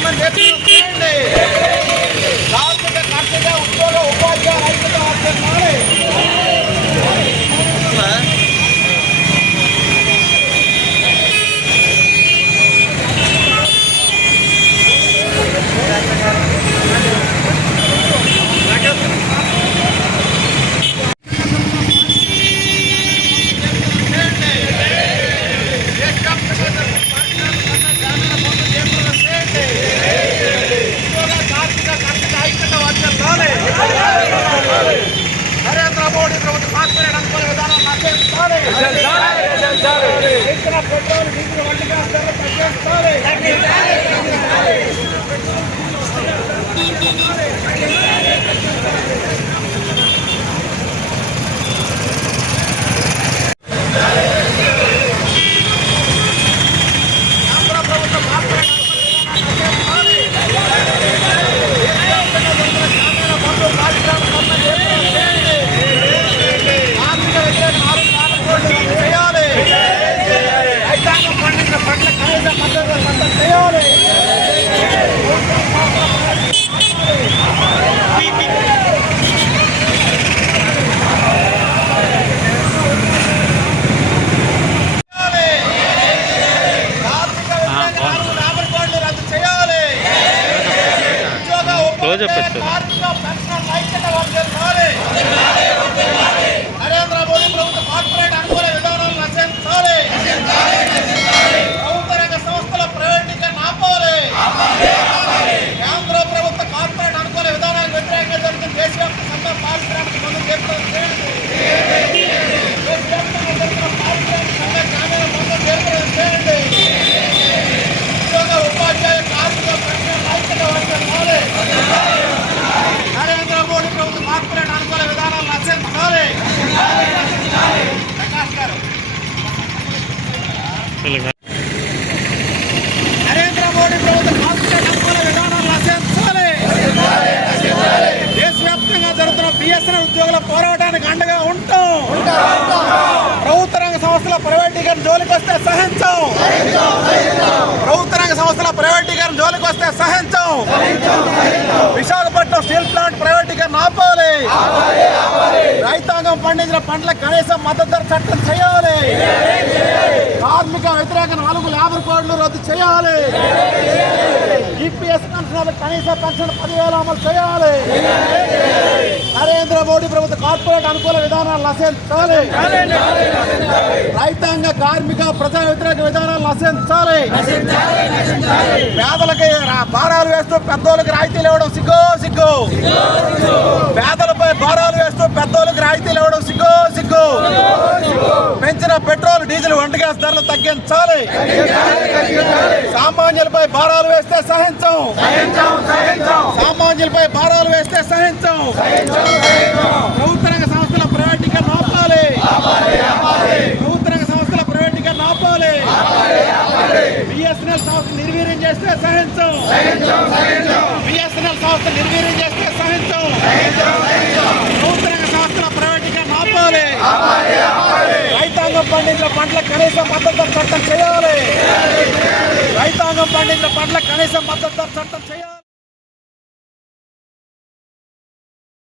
కమ్మని చేయండి కార్మిక ఉద్యోగ ఉపాధ్యాయ రైతుల వర్గాలే నరేంద్ర మోడీ ప్రభుత్వం కార్పొరేట్ అనుకూల విధానం నశించాలి పెంచిన పెట్రోల్ డీజిల్ వంటి గ్యాస్ ధరలు తగ్గించాలి కేంద్ర ప్రభుత్వం కార్పొరేట్ అనుకూల విధానం నశించాలి గ్రామీణ బంధు పారిశ్రామిక చేయాలి కార్మిక వ్యతిరేక నాలుగు నాలుగు కోట్లు రద్దు చేయాలి రైతాంగం పండించిన పంటల కనీస మద్దతు ధర చట్టం చేయాలి కార్మిక వ్యతిరేక నాలుగు యాభై కోట్లు రద్దు చేయాలి ఉద్యోగ చెప్పచ్చు. కార్మిక పెన్షన్ ఐక్యత వర్ధిల్లాలి. నరేంద్ర మోడీ ప్రభుత్వ కార్పొరేట్ అనుకూల విధానాలు నశించాలి ప్రభుత్వ రంగ సంస్థల ప్రైవేటీకరణ ఆపాలి కేంద్ర ప్రభుత్వ కార్పొరేట్ అనుకూల విధానాలకు వ్యతిరేకంగా జరుగుతున్న దేశవ్యాప్త సంఘ పారిశ్రామిక బంధు చేపట్టడం చేయండి దేశవ్యాప్తంగా జరుగుతున్న పారిశ్రామిక సంఘ గ్రామీణ బంధు చేపట్టడం చేయండి ఉద్యోగ ఉపాధ్యాయ కార్మిక పెన్షన్ ఐక్యత వర్ధిల్లాలి. నరేంద్ర మోడీ ప్రభుత్వం కార్పొరేట్ అనుకూల విధానాలు నశించాలి ప్రకాష్ గారు నరేంద్ర మోడీ ప్రభుత్వం విధానాలు నశించాలి దేశవ్యాప్తంగా జరుగుతున్న బిఎస్ఎన్ఎల్ ఉద్యోగుల పోరాటానికి అండగా ఉంటాం. ప్రభుత్వ రంగ సంస్థల ప్రైవేటీకరణ జోలికి వస్తే సహించం ప్రభుత్వ రంగ సంస్థల ప్రైవేటీకరణ జోలికి వస్తే సహించం విశాఖపట్నం స్టీల్ ప్లాంట్ ప్రైవేటీకరణ ఆపాలి రైతాంగం పండించిన పంటల కనీసం మద్దతు ధర చట్టం చేయాలి. కార్మిక వ్యతిరేక నాలుగు లేబర్ కోడ్లు రద్దు చేయాలి. ఈపీఎస్ పెన్షన్ కనీస పెన్షన్ పదివేలు అమలు చేయాలి. నరేంద్ర మోడీ ప్రభుత్వ కార్పొరేట్ అనుకూల విధానాలు నశించాలి రైతాంగ కార్మిక ప్రజా వ్యతిరేక విధానాలు నశించాలి పేదలకి భారాలు వేస్తూ పెద్దోళ్ళకి రాయితీలు ఇవ్వడం సిగ్గు సిగ్గు. పేదలపై భారాలు వేస్తూ పెద్దోళ్ళకి రాయితీలు ఇవ్వడం సిగ్గు సిగ్గు. పెంచిన పెట్రోల్ డీజిల్ వంట గ్యాస్ ధరలు తగ్గించాలి. సామాన్యులపై భారాలు వేస్తే సహించం. సామాన్యులపై భారాలు వేస్తే సహించం. ప్రభుత్వ రంగ సంస్థల ప్రైవేటీకరణ ఆపాలి. ప్రభుత్వ రంగ సంస్థల ప్రైవేటీకరణ ఆపాలి. బిఎస్ఎన్ఎల్ సంస్థ నిర్వీర్యం చేస్తే సహించం. బిఎస్ఎన్ఎల్ సంస్థ నిర్వీర్యం చేస్తే సహించం ప్రభుత్వ రంగ సంస్థల ప్రైవేటీకరణ ఆపాలి రైతాంగం పండించిన పంటల కనీస మద్దతు ధర చట్టం చేయాలి. రైతాంగం పండించిన పంటల కనీసం మద్దతు చట్టం చేయాలి.